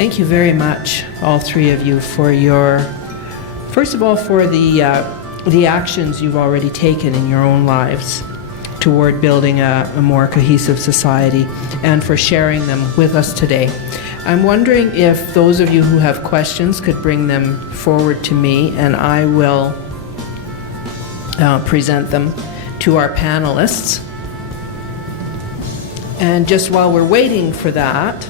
Thank you very much, all three of you, for your, first of all, for the actions you've already taken in your own lives toward building a more cohesive society, and for sharing them with us today. I'm wondering if those of you who have questions could bring them forward to me, and I will present them to our panelists. And just while we're waiting for that,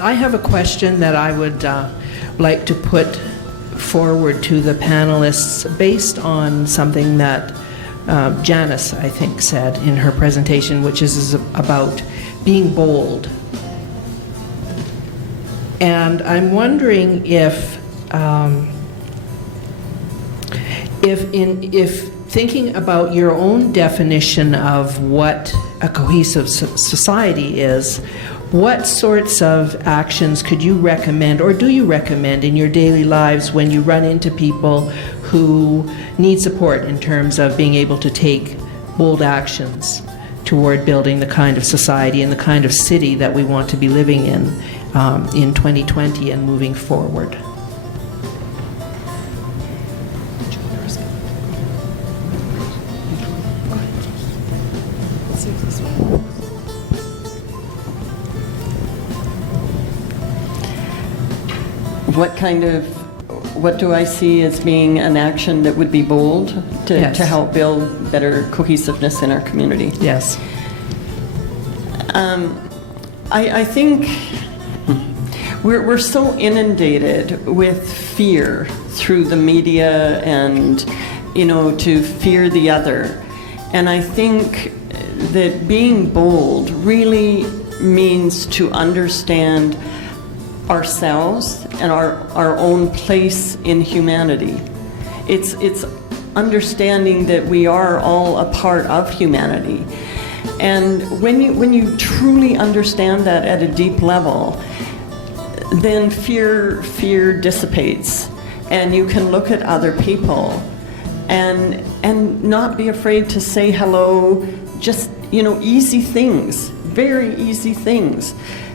I have a question that I would like to put forward to the panelists based on something that Janyce, I think, said in her presentation, which is about being bold. And I'm wondering if thinking about your own definition of what a cohesive society is, what sorts of actions could you recommend, or do you recommend in your daily lives when you run into people who need support in terms of being able to take bold actions toward building the kind of society and the kind of city that we want to be living in 2020 and moving forward? What do I see as being an action that would be bold to help build better cohesiveness in our community? Yes. I think we're so inundated with fear through the media and, to fear the other. And I think that being bold really means to understand ourselves and our own place in humanity. It's understanding that we are all a part of humanity. And when you truly understand that at a deep level, then fear dissipates, and you can look at other people and not be afraid to say hello, just easy things, very easy things.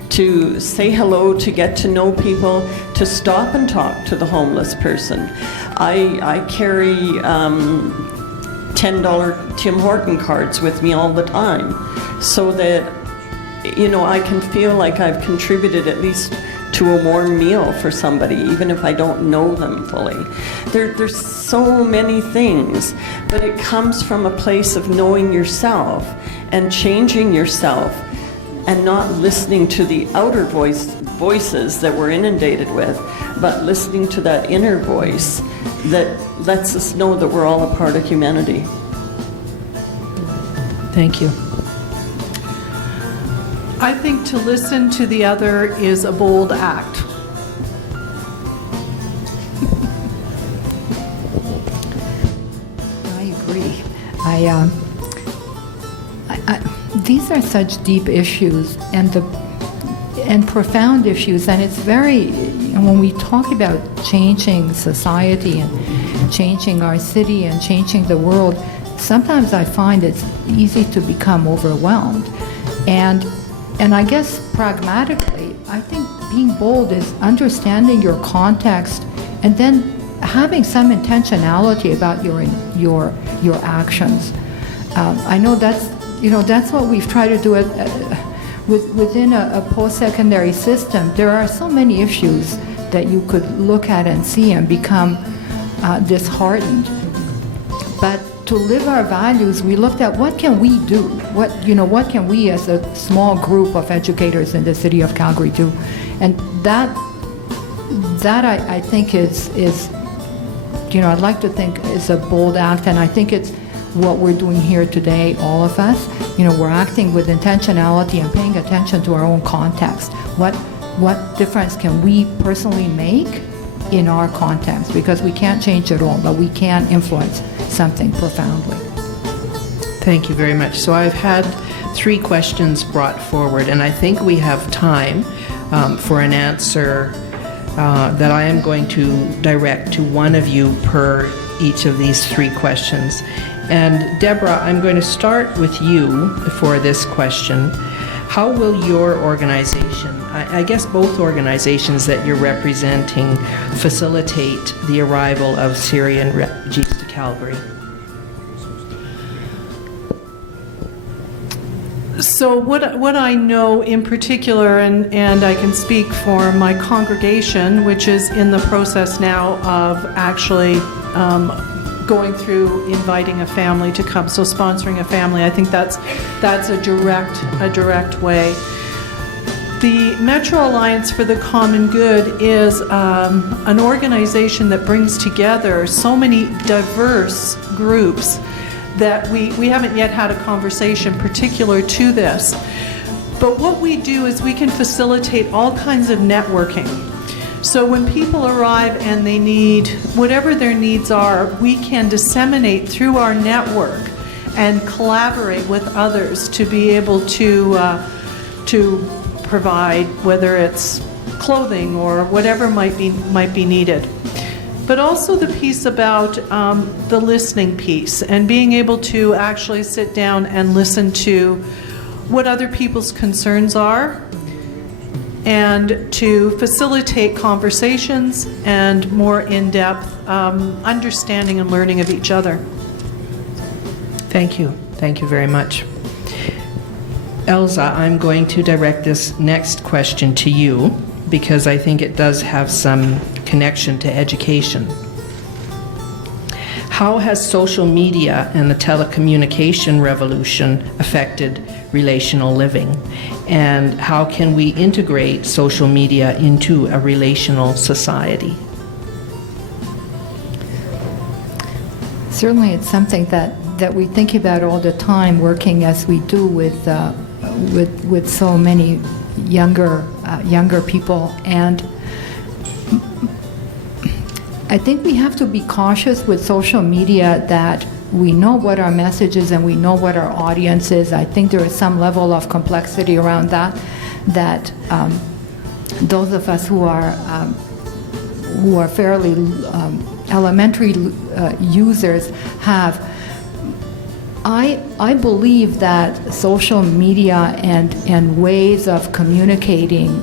To say hello, to get to know people, to stop and talk to the homeless person. I carry $10 Tim Horton cards with me all the time, so that I can feel like I've contributed at least to a warm meal for somebody, even if I don't know them fully. There's so many things, but it comes from a place of knowing yourself and changing yourself, and not listening to the outer voices that we're inundated with, but listening to that inner voice that lets us know that we're all a part of humanity. Thank you. I think to listen to the other is a bold act. I agree. These are such deep issues and profound issues, and it's very, when we talk about changing society and changing our city and changing the world, sometimes I find it's easy to become overwhelmed. And I guess pragmatically, I think being bold is understanding your context and then having some intentionality about your actions. I know that's what we've tried to do within a post-secondary system. There are so many issues that you could look at and see and become disheartened. But to live our values, we looked at what can we do? What can we as a small group of educators in the city of Calgary do? And that I think is I'd like to think is a bold act, and I think it's what we're doing here today, all of us. We're acting with intentionality and paying attention to our own context. What difference can we personally make in our context? Because we can't change it all, but we can influence something profoundly. Thank you very much. So I've had 3 questions brought forward, and I think we have time for an answer that I am going to direct to one of you per each of these 3 questions. And Debra, I'm going to start with you for this question. How will your organization, I guess both organizations that you're representing, facilitate the arrival of Syrian refugees to Calgary? So what I know in particular, and I can speak for my congregation, which is in the process now of actually going through inviting a family to come, so sponsoring a family, I think that's a direct way. The Metro Alliance for the Common Good is an organization that brings together so many diverse groups that we haven't yet had a conversation particular to this. But what we do is we can facilitate all kinds of networking. So when people arrive and they need, whatever their needs are, we can disseminate through our network and collaborate with others to be able to provide, whether it's clothing or whatever might be needed. But also the piece about the listening piece and being able to actually sit down and listen to what other people's concerns are and to facilitate conversations and more in-depth understanding and learning of each other. Thank you. Thank you very much. Elza, I'm going to direct this next question to you because I think it does have some connection to education. How has social media and the telecommunication revolution affected relational living? And how can we integrate social media into a relational society? Certainly it's something that we think about all the time, working as we do with so many younger people. And I think we have to be cautious with social media that we know what our message is and we know what our audience is. I think there is some level of complexity around that those of us who are fairly elementary users have. I believe that social media and ways of communicating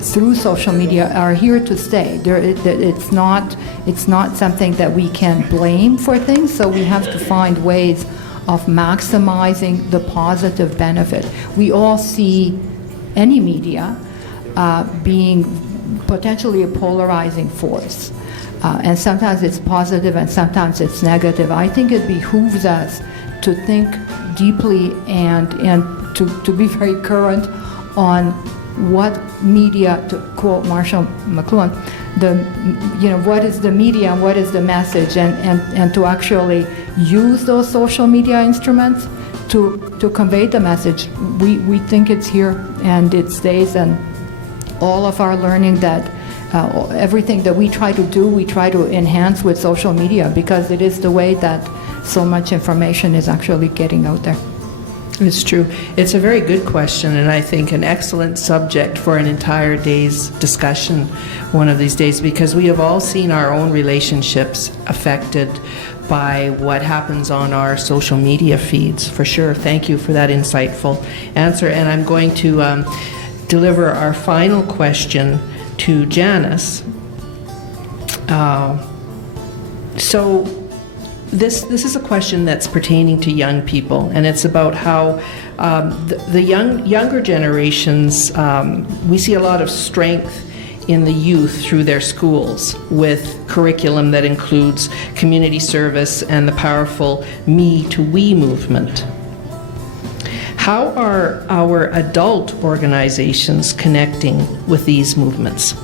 through social media are here to stay. It's not something that we can blame for things, so we have to find ways of maximizing the positive benefit. We all see any media being potentially a polarizing force. And sometimes it's positive and sometimes it's negative. I think it behooves us to think deeply and to be very current on what media, to quote Marshall McLuhan, what is the media and what is the message, and to actually use those social media instruments to convey the message. We think it's here and it stays, and all of our learning that everything that we try to do, we try to enhance with social media because it is the way that so much information is actually getting out there. It's true. It's a very good question, and I think an excellent subject for an entire day's discussion one of these days, because we have all seen our own relationships affected by what happens on our social media feeds, for sure. Thank you for that insightful answer. And I'm going to deliver our final question to Janyce. This is a question that's pertaining to young people, and it's about how the younger generations, we see a lot of strength in the youth through their schools with curriculum that includes community service and the powerful me to we movement. How are our adult organizations connecting with these movements?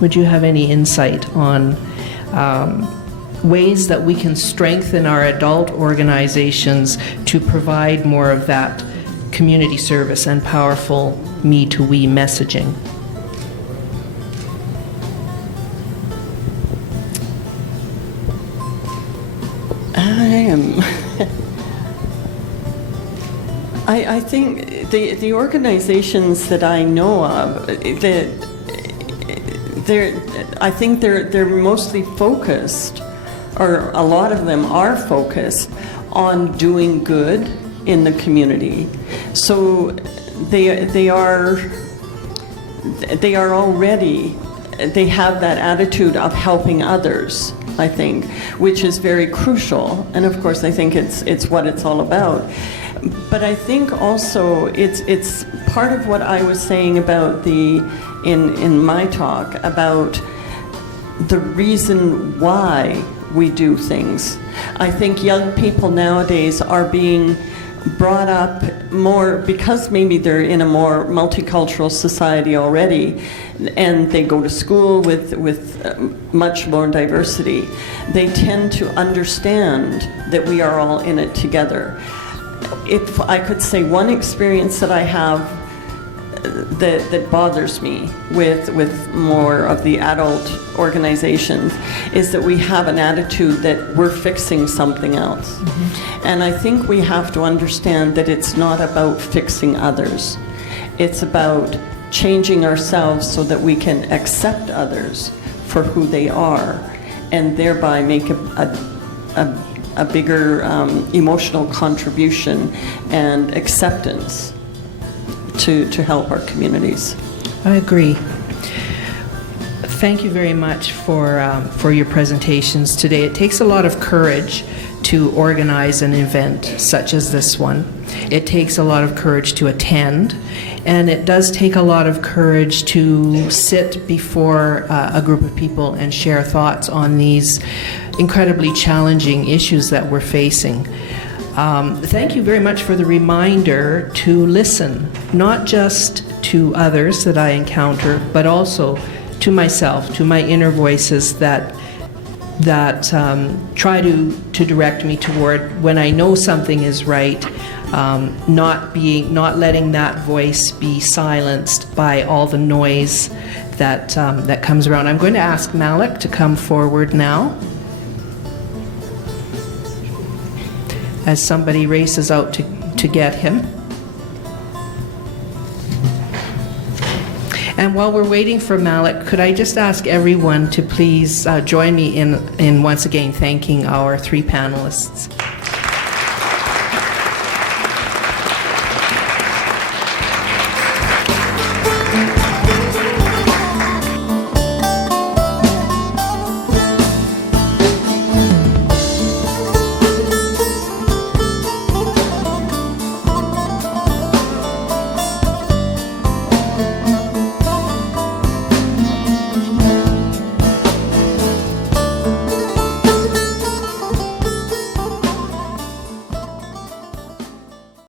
Would you have any insight on ways that we can strengthen our adult organizations to provide more of that community service and powerful me to we messaging? I think the organizations that I know of, I think they're mostly focused, or a lot of them are focused on doing good in the community. So they are already, they have that attitude of helping others, I think, which is very crucial. And of course, I think it's what it's all about. But I think also it's part of what I was saying about in my talk about the reason why we do things. I think young people nowadays are being brought up more because maybe they're in a more multicultural society already, and they go to school with much more diversity. They tend to understand that we are all in it together. If I could say one experience that I have that bothers me with more of the adult organizations is that we have an attitude that we're fixing something else. Mm-hmm. And I think we have to understand that it's not about fixing others. It's about changing ourselves so that we can accept others for who they are and thereby make a bigger emotional contribution and acceptance to help our communities. I agree. Thank you very much for your presentations today. It takes a lot of courage to organize an event such as this one. It takes a lot of courage to attend, and it does take a lot of courage to sit before a group of people and share thoughts on these incredibly challenging issues that we're facing. Thank you very much for the reminder to listen, not just to others that I encounter, but also to myself, to my inner voices that try to direct me toward when I know something is right, not letting that voice be silenced by all the noise that comes around. I'm going to ask Malik to come forward now, as somebody races out to get him. And while we're waiting for Malik, could I just ask everyone to please join me in once again thanking our three panelists.